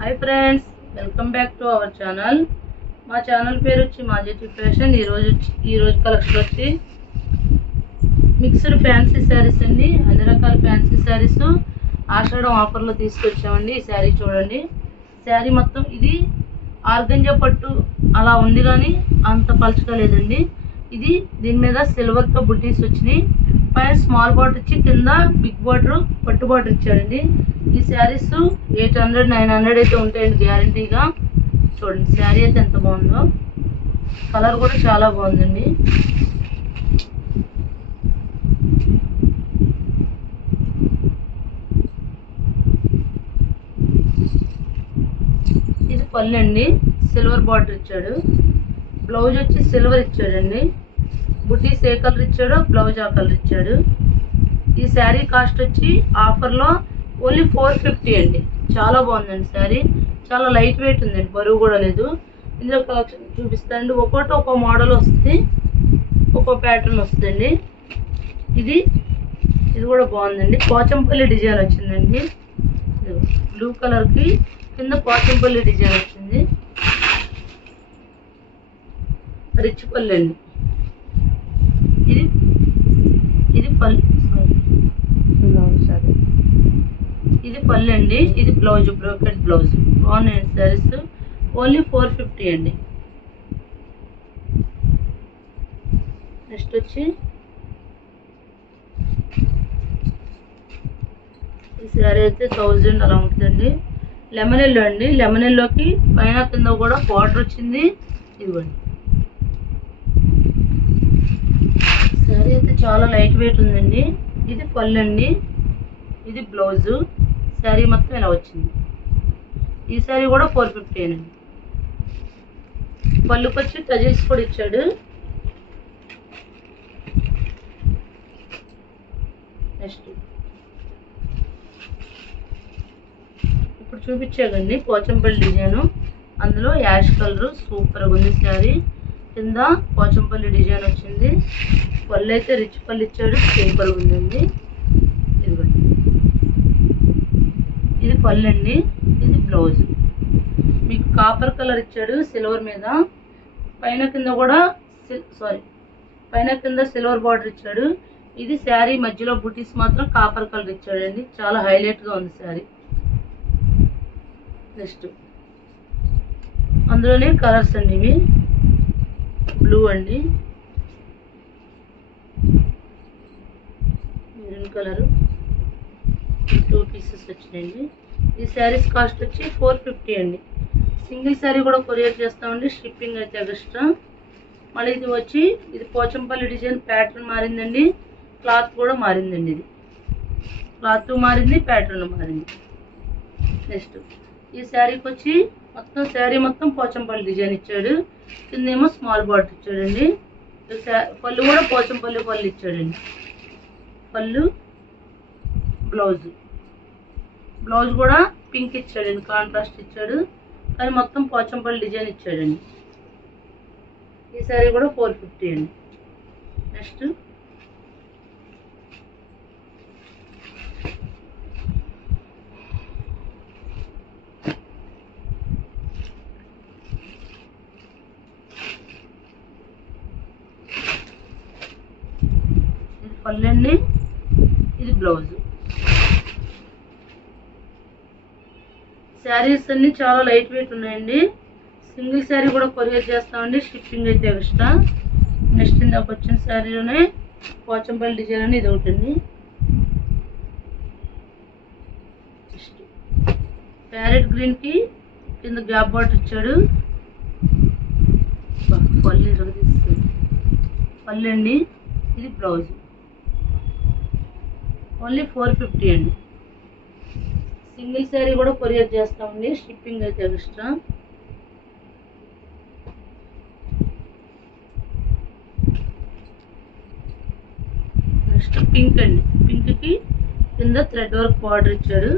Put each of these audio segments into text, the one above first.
Hi friends, welcome back to our channel. మా channel పేరు వచ్చి మాజెటి ఫ్యాషన్. ఈరోజు కలెక్షన్ వచ్చి మిక్స్డ్ ఫ్యాన్సీ శారీస్ అండి. అన్ని రకాల ఫ్యాన్సీ శారీస్ ఆషాఢం ఆఫర్లో తీసుకొచ్చామండి. ఈ శారీ చూడండి. శారీ మొత్తం ఇది ఆర్గంజా పట్టు అలా ఉంది, కానీ అంత పలుచగా లేదండి. ఇది దీని మీద సిల్వర్తో బుటీస్ వచ్చినాయి. పైన స్మాల్ బార్డర్ ఇచ్చి కింద బిగ్ బార్డర్ పట్టు బార్డర్ ఇచ్చాడండి. ఈ శారీస్ 800-900 అయితే ఉంటాయండి గ్యారంటీగా. చూడండి శారీ అయితే ఎంత బాగుందో. కలర్ కూడా చాలా బాగుందండి. ఇది పళ్ళు అండి, సిల్వర్ బార్డర్ ఇచ్చాడు. బ్లౌజ్ వచ్చి సిల్వర్ ఇచ్చాడండి. బుటీస్ ఏ కలర్ ఇచ్చాడో బ్లౌజ్ ఆ కలర్ ఇచ్చాడు. ఈ శారీ కాస్ట్ వచ్చి ఆఫర్లో ఓన్లీ 450 అండి. చాలా బాగుందండి శారీ. చాలా లైట్ వెయిట్ ఉందండి, బరువు కూడా లేదు. ఇందులో కలెక్షన్ చూపిస్తానండి. ఒక్కొక్కటి ఒక్కో మోడల్ వస్తుంది, ఒక్కో ప్యాటర్న్ వస్తుందండి. ఇది కూడా బాగుందండి. పోచంపల్లి డిజైన్ వచ్చిందండి. బ్లూ కలర్కి కింద పోచంపల్లి డిజైన్ వచ్చింది. రిచ్ పల్లి అండి. ఇది పల్లి, ఇది పళ్ళు అండి. ఇది బ్లౌజ్, బ్రోకెట్ బ్లౌజ్. బాగున్నాయండి శారీస్. ఓన్లీ 450 అండి. నెక్స్ట్ వచ్చి ఈ శారీ అయితే 1000 అలా ఉంటుందండి. లెమన్ ఎల్లో అండి. లెమన్ ఎల్లోకి పైన కింద కూడా బార్డర్ వచ్చింది. ఇదిగోండి. శారీ అయితే చాలా లైట్ వెయిట్ ఉందండి. ఇది పళ్ళు అండి. ఇది బ్లౌజు. శారీ మొత్తం ఇలా వచ్చింది. ఈ శారీ కూడా 450 అండి. పళ్ళుకి వచ్చి టజిల్స్ కూడా ఇచ్చాడు. నెక్స్ట్ ఇప్పుడు చూపించాకండి పోచంపల్లి డిజైను. అందులో యాష్ కలర్ సూపర్గా ఉంది శారీ. కింద పోచంపల్లి డిజైన్ వచ్చింది. పళ్ళు అయితే రిచ్ పళ్ళు ఇచ్చాడు, సూపర్గా ఉందండి. ఇదిగోండి. ఇది పళ్ళు అండి. ఇది బ్లౌజ్. మీకు కాపర్ కలర్ ఇచ్చాడు సిల్వర్ మీద. పైన కింద సిల్వర్ బార్డర్ ఇచ్చాడు. ఇది శారీ మధ్యలో బుటీస్ మాత్రం కాపర్ కలర్ ఇచ్చాడండి. చాలా హైలైట్గా ఉంది శారీ. నెక్స్ట్ అందులోనే కలర్స్ అండి. ఇవి బ్లూ అండి, మెరూన్ కలరు. 2 పీసెస్ వచ్చినాయండి. ఈ శారీస్ కాస్ట్ వచ్చి 450 అండి. సింగిల్ శారీ కూడా కొరియర్ చేస్తామండి. షిప్పింగ్ అయితే ఎక్స్ట్రా. మళ్ళీ ఇది పోచంపల్లి డిజైన్ ప్యాటర్న్ మారిందండి. క్లాత్ కూడా మారిందండి. ఇది క్లాత్ మారింది, ప్యాటర్న్ మారింది. నెక్స్ట్ ఈ శారీకి వచ్చి శారీ మొత్తం పోచంపల్లి డిజైన్ ఇచ్చాడు. కిందేమో స్మాల్ బార్డర్ ఇచ్చాడండి. పళ్ళు కూడా పోచంపల్లి పళ్ళు ఇచ్చాడండి. పళ్ళు, బ్లౌజ్ కూడా పింక్ ఇచ్చాడండి, కాంట్రాస్ట్ ఇచ్చాడు. కానీ మొత్తం పోచంపల్లి డిజైన్ ఇచ్చాడండి. ఈ శారీ కూడా 450 అండి. నెక్స్ట్ ఇది పళ్ళు అండి. ఇది బ్లౌజ్. శారీస్ అన్ని చాలా లైట్ వెయిట్ ఉన్నాయండి. సింగిల్ శారీ కూడా కొరియర్ చేస్తామండి. షిప్పింగ్ అయితే ఎక్స్ట్రా. నెక్స్ట్ ఇందాక వచ్చిన శారీలోనే పోచంపల్లి డిజైన్ అని ఇది ఒకటి. ప్యారెట్ గ్రీన్కి కింద గ్యాప్ బార్డర్ ఇచ్చాడు. పళ్ళు అండి. ఇది బ్లౌజ్. ఓన్లీ 450 అండి. సింగిల్ శారీ కూడా కొరియర్ చేస్తామండి. షిప్పింగ్ అయితే ఎక్స్ట్రా. నెక్స్ట్ పింక్ అండి. పింక్కి కింద థ్రెడ్ వర్క్ బార్డర్ ఇచ్చాడు.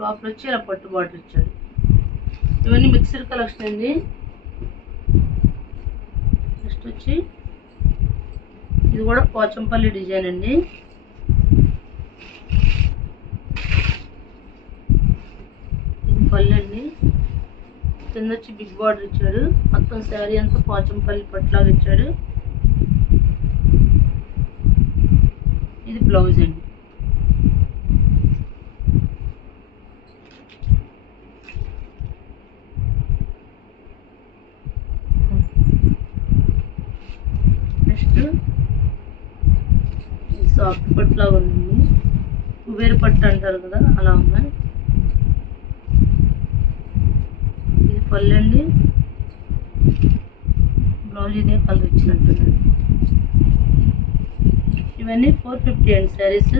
లోపల వచ్చి ఇలా పట్టు బార్డర్ ఇచ్చాడు. ఇవన్నీ మిక్స్డ్ కలెక్షన్ అండి. నెక్స్ట్ వచ్చి ఇది కూడా పోచంపల్లి డిజైన్ అండి. పళ్ళు అండి. కింద వచ్చి బిగ్ బార్డర్ ఇచ్చాడు. మొత్తం శారీ అంతా పోచంపల్లి పట్టులాగా ఇచ్చాడు. ఇది బ్లౌజ్ అండి. నెక్స్ట్ సాఫ్ట్ పట్టులాగా ఉంది. కుబేరు పట్టు అంటారు కదా, అలా ఉన్నాయి. ఇది పళ్ళు అండి. బ్లౌజ్ ఇదే కలర్ ఇచ్చినట్టున్నాడు. ఇవన్నీ 450 అండి శారీస్.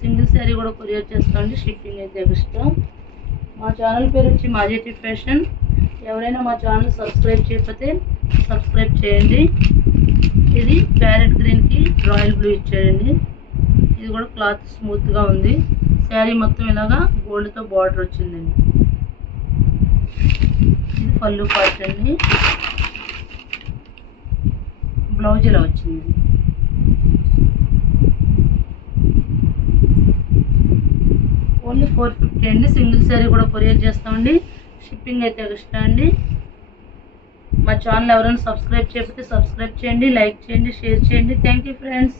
సింగిల్ శారీ కూడా కొరియర్ చేస్తామండి. షిప్పింగ్ అయితే ఎక్స్ట్రా. మా ఛానల్ పేరు వచ్చి మాజేటి ఫ్యాషన్. ఎవరైనా మా ఛానల్ సబ్స్క్రైబ్ చేయకపోతే సబ్స్క్రైబ్ చేయండి. ఇది ప్యారెట్ గ్రీన్కి రాయల్ బ్లూ ఇచ్చాడండి. ఇది కూడా క్లాత్ స్మూత్గా ఉంది. శారీ మొత్తం ఇలాగా గోల్డ్తో బార్డర్ వచ్చిందండి. ఇది పళ్ళు పార్ట్ అండి. బ్లౌజ్ ఇలా వచ్చింది. ఓన్లీ 450 అండి. సింగిల్ శారీ కూడా కొరియర్ చేస్తామండి. షిప్పింగ్ అయితే ఎక్స్ట్రా అండి. మా ఛానల్ ఎవరైనా సబ్స్క్రైబ్ చేయకపోతే సబ్స్క్రైబ్ చేయండి, లైక్ చేయండి, షేర్ చేయండి. Thank you friends.